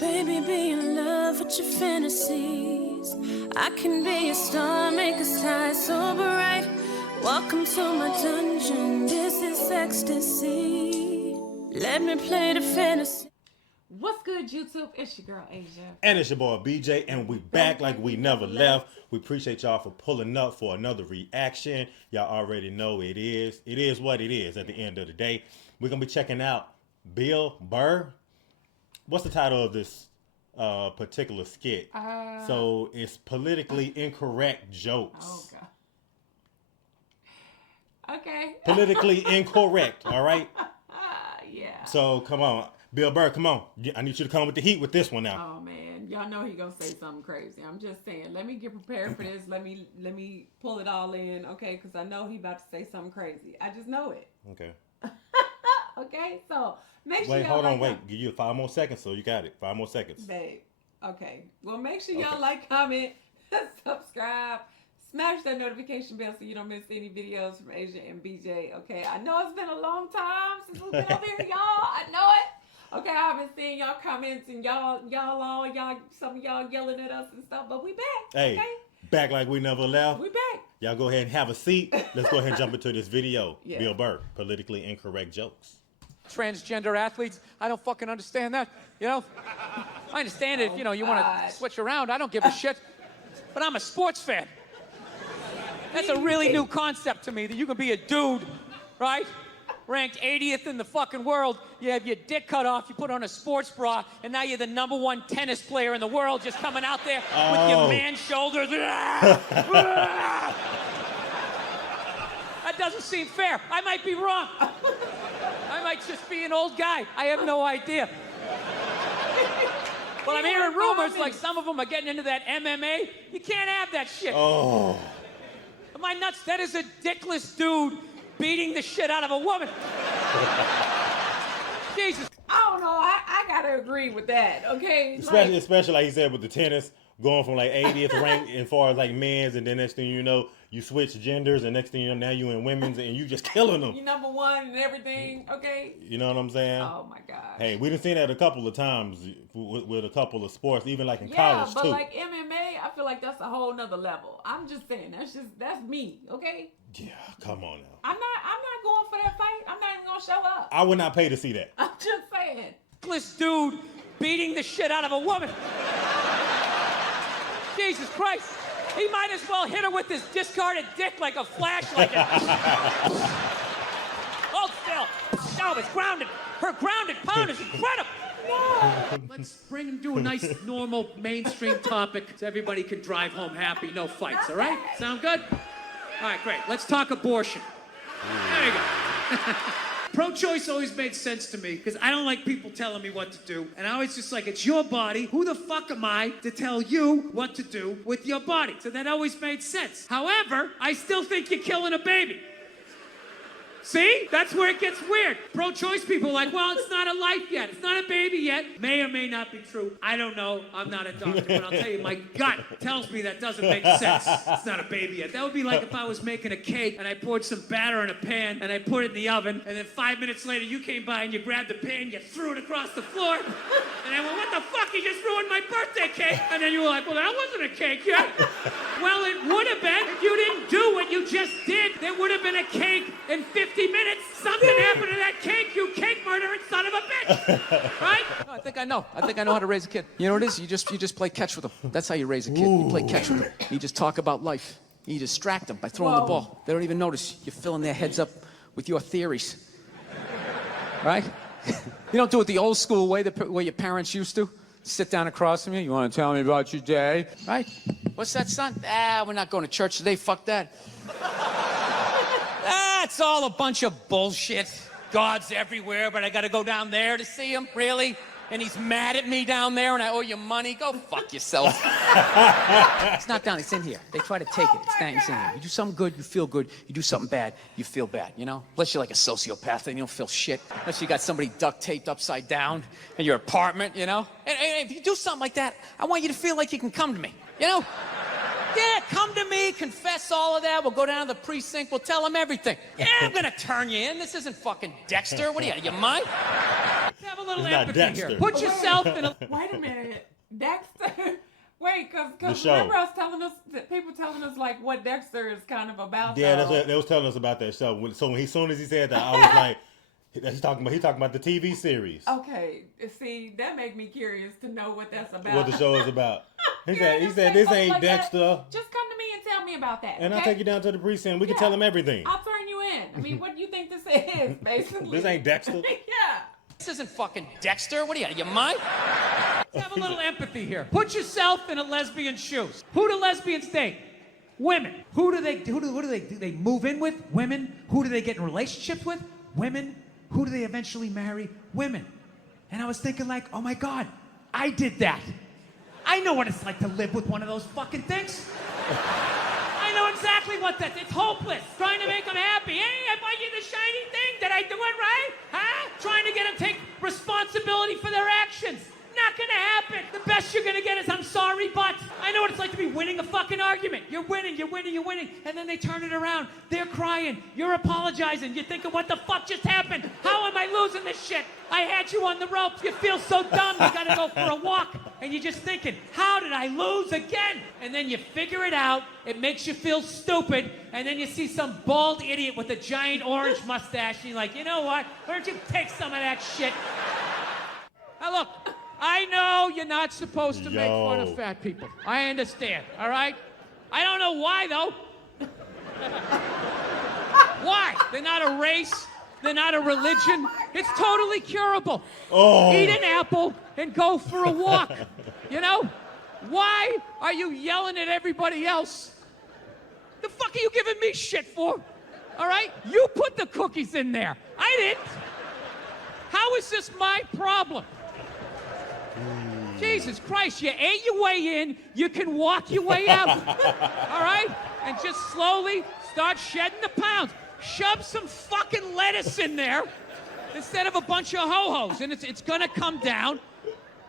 Baby, be in love with your fantasies. I can be a star, make a sky so bright. Welcome to my dungeon, this is ecstasy. Let me play the fantasy. What's good, YouTube? It's your girl, Asia. And it's your boy, BJ, and we back like we never left. We appreciate y'all for pulling up for another reaction. Y'all already know it is. It is what it is at the end of the day. We're going to be checking out Burr. What's the title of this particular skit? So it's politically incorrect jokes. Oh, God. Okay. Politically incorrect, all right? Yeah. So come on. Burr, come on. I need you to come with the heat with this one now. Oh, man. Y'all know he gonna say something crazy. I'm just saying. Let me get prepared for this. Let me pull it all in, okay? Because I know he about to say something crazy. I just know it. Okay. Okay? So, make sure Wait, y'all hold on, like wait. Give you 5 more seconds, so you got it. 5 more seconds. Babe. Okay. Well, make sure y'all like, comment, subscribe. Smash that notification bell so you don't miss any videos from Asia and BJ, okay? I know it's been a long time since we've been over here, y'all. I know it. Okay, I've been seeing y'all comments and some of y'all yelling at us and stuff, but we back, Hey, okay? back like we never left. We back. Y'all go ahead and have a seat. Let's go ahead and jump into this video. Yeah. Burr, politically incorrect jokes. Transgender athletes, I don't fucking understand that, you know? I understand it, you know, you want to switch around. I don't give a shit, but I'm a sports fan. That's a really new concept to me, that you can be a dude, right? Ranked 80th in the fucking world. You have your dick cut off, you put on a sports bra, and now you're the #1 tennis player in the world, just coming out there with your man shoulders. That doesn't seem fair. I might be wrong. I might just be an old guy. I have no idea. But I'm hearing rumors like some of them are getting into that MMA. You can't have that shit. Oh. Am I nuts? That is a dickless dude beating the shit out of a woman. Jesus. I don't know. I gotta agree with that, okay? Especially like he said with the tennis, going from like 80th rank as far as like men's, and then next thing you know, you switch genders, and next thing you know, now you in women's, and you just killing them. You #1 and everything, okay? You know what I'm saying? Oh my God. Hey, we done seen that a couple of times with a couple of sports, even like in Yeah, college but too. like MMA, I feel like that's a whole nother level. I'm just saying, that's me, okay? Yeah, come on now. I'm not going for that fight. I'm not even gonna show up. I would not pay to see that. I'm just saying. Dickless dude beating the shit out of a woman. Jesus Christ. He might as well hit her with his discarded dick like a flashlight. Hold still. No, it's grounded. Her grounded pound is incredible. No. Let's bring him to a nice, normal, mainstream topic so everybody can drive home happy, no fights, all right? Sound good? All right, great. Let's talk abortion. There you go. Pro-choice always made sense to me because I don't like people telling me what to do. And I always just like, it's your body. Who the fuck am I to tell you what to do with your body? So that always made sense. However, I still think you're killing a baby. See? That's where it gets weird. Pro-choice people are like, well, it's not a life yet. It's not a baby yet. May or may not be true. I don't know. I'm not a doctor, but I'll tell you, my gut tells me that doesn't make sense. It's not a baby yet. That would be like if I was making a cake and I poured some batter in a pan and I put it in the oven, and then 5 minutes later you came by and you grabbed the pan, you threw it across the floor, and I went, what the fuck? You just ruined my birthday cake. And then you were like, well, that wasn't a cake yet. Well, it would have been if you didn't do what you just did. There would have been a cake in 50 minutes. Something happened to that cake, you cake murdering son of a bitch. Right? No, I think I know. I think I know how to raise a kid. You know what it is? You just play catch with them. That's how you raise a kid. You play catch with them. You just talk about life. You distract them by throwing the ball. They don't even notice. You're filling their heads up with your theories. Right? You don't do it the old school way, the way your parents used to. Sit down across from you. You want to tell me about your day? Right? What's that, son? We're not going to church today. Fuck that. That's all a bunch of bullshit. God's everywhere, but I gotta go down there to see him? Really? And he's mad at me down there and I owe you money? Go fuck yourself. It's not down, it's in here. They try to take it. It's not, it's in here. You do something good, you feel good. You do something bad, you feel bad, you know? Unless you're like a sociopath and you don't feel shit. Unless you got somebody duct taped upside down in your apartment, you know? And if you do something like that, I want you to feel like you can come to me, you know? Yeah, come to me, confess all of that. We'll go down to the precinct. We'll tell them everything. Yeah, I'm gonna turn you in. This isn't fucking Dexter. What are you, out of your mind? Have a little It's not empathy Dexter. here. Put yourself in a... Wait a minute, Dexter. Wait, The because show. remember us telling us that people telling us like what Dexter is kind of about. Yeah, though. that's what they was telling us about that show. So as soon as he said that, I was like, he's talking about the TV series. Okay, see, that made me curious to know what that's about. What the show is about. He Curious said to this say ain't something like that. Dexter. Just come to me and tell me about that. And okay? I'll take you down to the precinct. We can Yeah. tell him everything. I'll turn you in. I mean, what do you think this is, basically? This ain't Dexter. Yeah. This isn't fucking Dexter. What are you, out of your mind? Let's have a little empathy here. Put yourself in a lesbian's shoes. Who do lesbians date? Women. Who do they move in with? Women. Who do they get in relationships with? Women. Who do they eventually marry? Women. And I was thinking like, oh my God, I did that. I know what it's like to live with one of those fucking things. I know exactly what that is. It's hopeless. Trying to make them happy. Hey, I bought you the shiny thing. Did I do it right? Huh? Trying to get them to take responsibility for their actions. Not gonna happen. The best you're gonna get is I'm sorry, but I know what it's like to be winning a fucking argument. You're winning, and then they turn it around. They're crying. You're apologizing. You're thinking, what the fuck just happened? How am I losing this shit? I had you on the ropes. You feel so dumb. You gotta go for a walk. And you're just thinking, how did I lose again? And then you figure it out. It makes you feel stupid. And then you see some bald idiot with a giant orange mustache. And you're like, you know what? Why don't you take some of that shit? Now look, I know you're not supposed to make fun of fat people. I understand, all right? I don't know why, though. Why? They're not a race. They're not a religion. It's totally curable. Oh. Eat an apple and go for a walk. You know? Why are you yelling at everybody else? The fuck are you giving me shit for? All right? You put the cookies in there. I didn't. How is this my problem? Jesus Christ, you ate your way in, you can walk your way out. All right? And just slowly start shedding the pounds. Shove some fucking lettuce in there instead of a bunch of ho-hos, and it's gonna come down,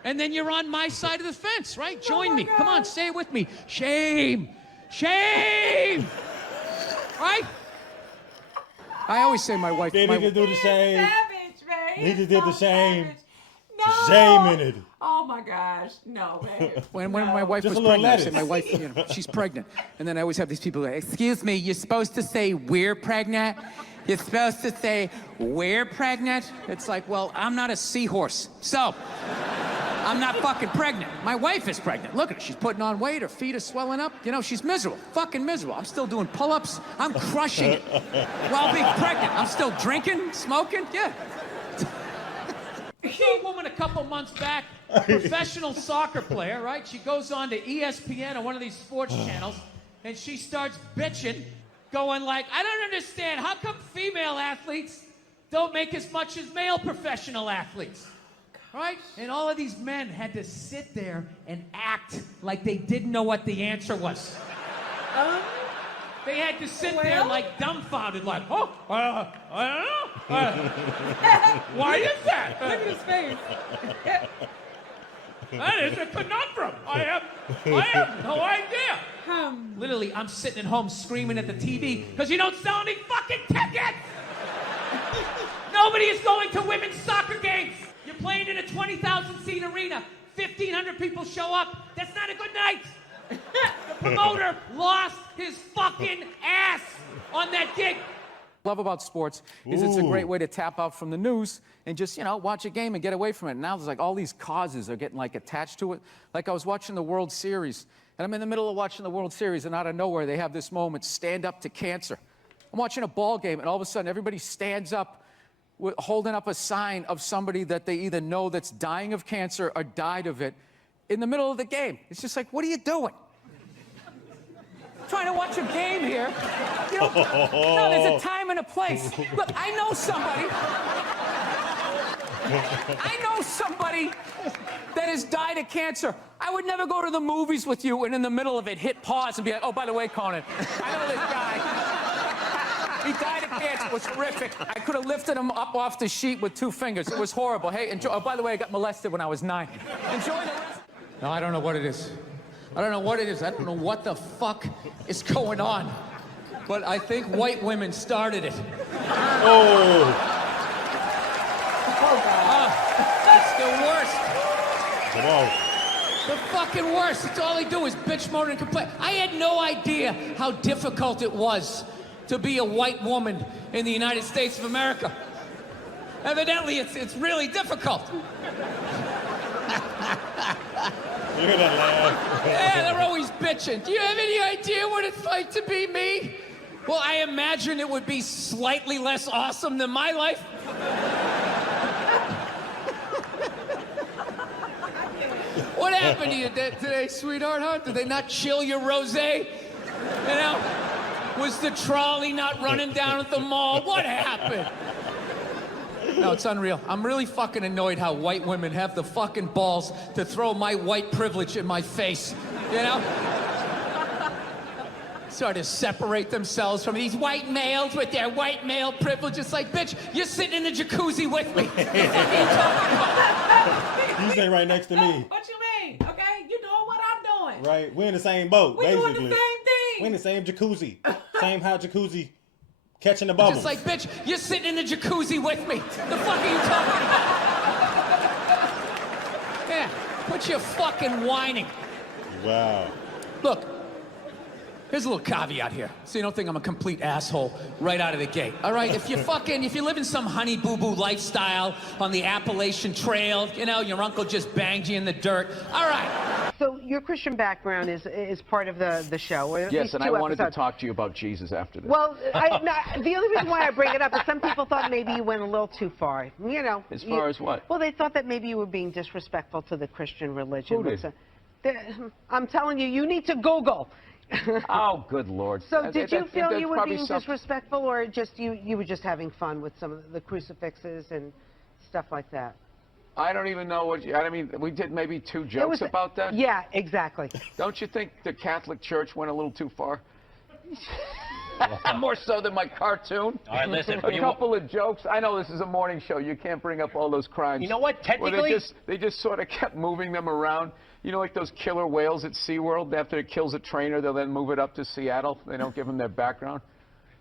and then you're on my side of the fence, right? Join me. Come on, say it with me. Shame. Shame. Right? I always say my wife... They need to do the same. Savage, man. He just did the shame. No. Shame in it. Oh my gosh, no, man. When my wife Just was a little pregnant, I said, lettuce. my wife, you know, she's pregnant. And then I always have these people like, excuse me, you're supposed to say we're pregnant? You're supposed to say we're pregnant? It's like, well, I'm not a seahorse. So, I'm not fucking pregnant. My wife is pregnant. Look at her, she's putting on weight, her feet are swelling up. You know, she's miserable, fucking miserable. I'm still doing pull-ups. I'm crushing it while being pregnant. I'm still drinking, smoking, yeah. I saw a woman a couple months back, professional soccer player, right? She goes on to ESPN or one of these sports channels, and she starts bitching, going like, I don't understand, how come female athletes don't make as much as male professional athletes? Right? And all of these men had to sit there and act like they didn't know what the answer was. They had to sit there like dumbfounded, like, oh, I don't know. Why is that? Look at his face. That is a conundrum. I have no idea. Literally, I'm sitting at home screaming at the TV because you don't sell any fucking tickets. Nobody is going to women's soccer games. You're playing in a 20,000-seat arena. 1,500 people show up. That's not a good night. The promoter lost his fucking ass on that gig. Love about sports is it's a great way to tap out from the news and just, you know, watch a game and get away from it. Now there's like all these causes are getting like attached to it. Like I was watching the World Series, and I'm in the middle of watching the World Series, and out of nowhere they have this moment, stand up to cancer. I'm watching a ball game, and all of a sudden everybody stands up holding up a sign of somebody that they either know that's dying of cancer or died of it in the middle of the game. It's just like, what are you doing? Trying to watch a game here. You know, no, there's a time and a place. Look, I know somebody that has died of cancer. I would never go to the movies with you and in the middle of it hit pause and be like, oh, by the way, Conan, I know this guy. He died of cancer. It was horrific. I could have lifted him up off the sheet with 2 fingers. It was horrible. Hey, enjoy. Oh, by the way, I got molested when I was 9. Enjoy the rest. No, I don't know what it is. I don't know what it is. I don't know what the fuck is going on. But I think white women started it. Oh. Come on. The fucking worst. It's all they do is bitch, moan, and complain. I had no idea how difficult it was to be a white woman in the United States of America. Evidently, it's really difficult. Look at that laugh. Yeah, they're always bitching. Do you have any idea what it's like to be me? Well, I imagine it would be slightly less awesome than my life. What happened to you today, sweetheart, huh? Did they not chill your rosé? You know? Was the trolley not running down at the mall? What happened? No, it's unreal. I'm really fucking annoyed how white women have the fucking balls to throw my white privilege in my face, you know? Sort of separate themselves from these white males with their white male privilege. It's like, bitch, you're sitting in the jacuzzi with me. What the fuck are you talking about? You stay right next to me. What you mean? Okay, you doing what I'm doing. Right, we're in the same boat, We basically. doing the same thing. We're in the same jacuzzi. Same hot jacuzzi. Catching the bubbles. Just like, bitch, you're sitting in the jacuzzi with me. The fuck are you talking about? Yeah, quit your fucking whining. Wow. Look, here's a little caveat here, so you don't think I'm a complete asshole right out of the gate. All right, if you live in some honey boo boo lifestyle on the Appalachian Trail, you know, your uncle just banged you in the dirt. All right. So your Christian background is part of the show. Or at Yes, least and I two wanted to episodes. talk to you about Jesus after this. Well, the only reason why I bring it up is some people thought maybe you went a little too far. You know. As far as what? Well, they thought that maybe you were being disrespectful to the Christian religion. Who did? I'm telling you, you need to Google. Oh, good Lord. So did you feel that's you were probably being disrespectful, or just you were just having fun with some of the crucifixes and stuff like that? I don't even know what I mean, we did maybe 2 jokes about that. Yeah, exactly. Don't you think the Catholic Church went a little too far? More so than my cartoon. All right, listen. A couple of jokes. I know this is a morning show. You can't bring up all those crimes. You know what? Technically, Well, they just sort of kept moving them around. You know, like those killer whales at SeaWorld. After it kills a trainer, they'll then move it up to Seattle. They don't give them their background.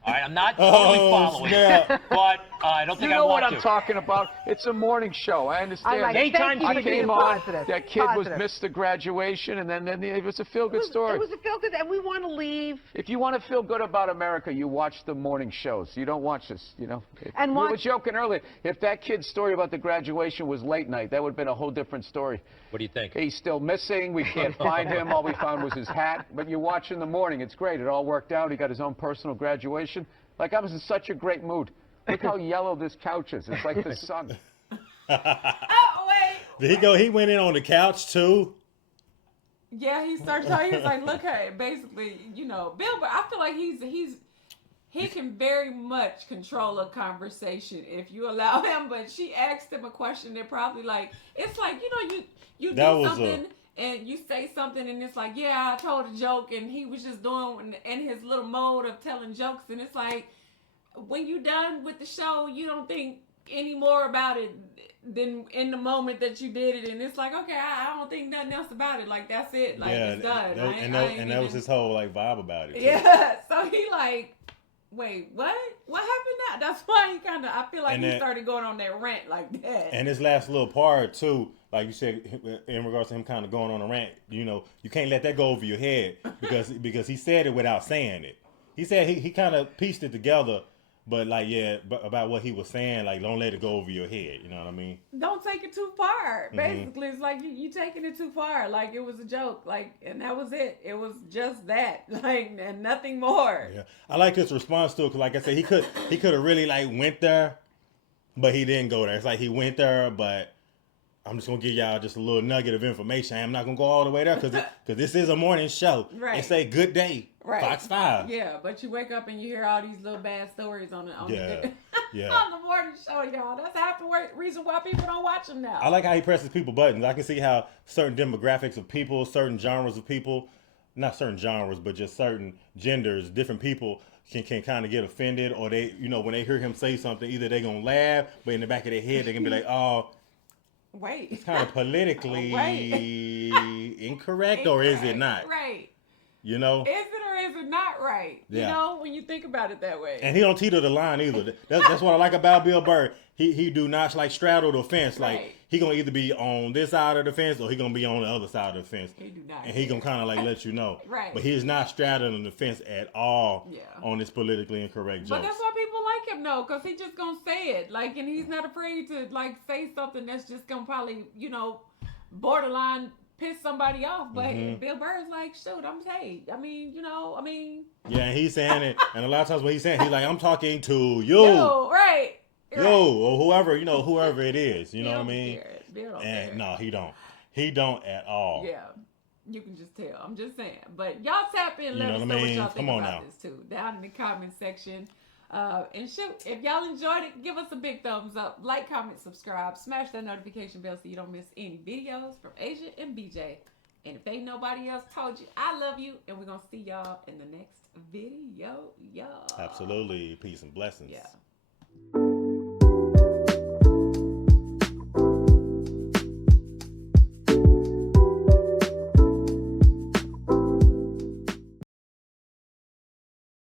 all right, I'm not totally following, snap. but I don't You think I know want what to. I'm talking about? It's a morning show. I understand. like it. Thank you I for being came on. positive. That kid Positive. missed the graduation, and then it was a feel-good story. It was a feel-good, and we want to leave. If you want to feel good about America, you watch the morning shows. You don't watch this, you know. And we were watch- joking earlier. If that kid's story about the graduation was late night, that would have been a whole different story. What do you think? He's still missing. We can't find him. All we found was his hat. But you watch in the morning. It's great. It all worked out. He got his own personal graduation. Like, I was in such a great mood. Look how yellow this couch is. It's like the sun. Oh, wait. Did he go? He went in on the couch too. Yeah, he started talking. He was like, look at it. Basically, you know, Bill, but I feel like he can very much control a conversation if you allow him. But she asked him a question that probably like, it's like, you know, you That do was something and you say something and it's like, yeah, I told a joke and he was just doing in his little mode of telling jokes. And it's like, when you done with the show, you don't think any more about it than in the moment that you did it. And it's like, okay, I don't think nothing else about it. Like, that's it. Like, it's done. That was his whole like vibe about it. too. Yeah. So he like, wait, what? What happened now? That's why he kind of, I feel like And he that- started going on that rant like that. And this last little part too, like you said, in regards to him kind of going on a rant, you know, you can't let that go over your head because he said it without saying it. He said he kind of pieced it together, but like about what he was saying, like don't let it go over your head. You know what I mean? Don't take it too far. Basically, it's like you taking it too far. Like it was a joke. Like, and that was it. It was just that. Like, and nothing more. Yeah, I like his response to it because, like I said, he could have really like went there, but he didn't go there. It's like he went there, but I'm just gonna give y'all just a little nugget of information. I'm not gonna go all the way there because this is a morning show. Right. And say good day, Right. Fox 5. Yeah, but you wake up and you hear all these little bad stories on the Yeah. on the morning show, y'all. That's half the reason why people don't watch them now. I like how he presses people buttons. I can see how certain demographics of people, certain genres of people, not certain genres, but just certain genders, different people can kind of get offended, or they, you know, when they hear him say something, either they're gonna laugh, but in the back of their head they can be like, oh, Wait. it's kind of politically Right. incorrect, or is it not? Right. You know? Is it or is it not right? right. Yeah. You know, when you think about it that way. And he don't teeter the line either. That's what I like about Bill Burr. He do not like straddle the fence. Like Right. he gonna either be on this side of the fence or he gonna be on the other side of the fence. He do not And he care. gonna kind of like let you know. Right. But he is not straddling the fence at all. Yeah. On this politically incorrect But jokes. that's why people like him, though, because he just gonna say it. Like, and he's not afraid to, like, say something that's just gonna probably, you know, borderline piss somebody off. But Bill Burr's like, shoot, I'm saying. I mean, you know, Yeah, and he's saying it. And a lot of times when he's saying, he's like, I'm talking to you. yo, right. Yo, or whoever, whoever it is. You know what I mean? Bill don't And care. no, he don't. He don't at all. Yeah. You can just tell. I'm just saying. But y'all tap in. Let You know us what I know what mean? y'all think Come on about now. this, too. Down in the comment section. And shoot, if y'all enjoyed it, give us a big thumbs up. Like, comment, subscribe. Smash that notification bell so you don't miss any videos from Asia and BJ. And if ain't nobody else told you, I love you. And we're going to see y'all in the next video, y'all. Absolutely. Peace and blessings. Yeah.